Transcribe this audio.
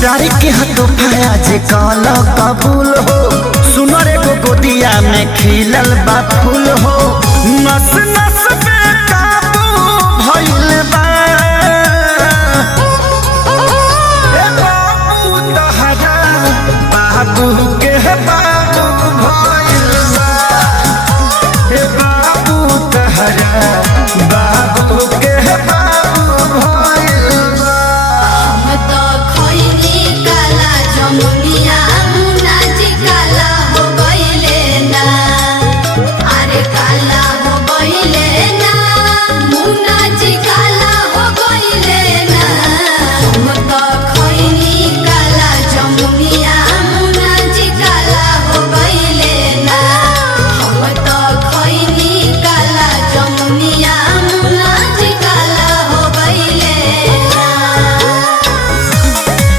प्यार के हाथों पाया जे काला कबूल हो। सुनो रे गोदिया में खिलल बा फूल हो। नस नस पे काबू भइल बा। ए बाबू तहरा बाबू के बाबू भइल बा। ए बाबू तहरा बाबू के बाबू भइल बा। हम तो खइनी काला जामुन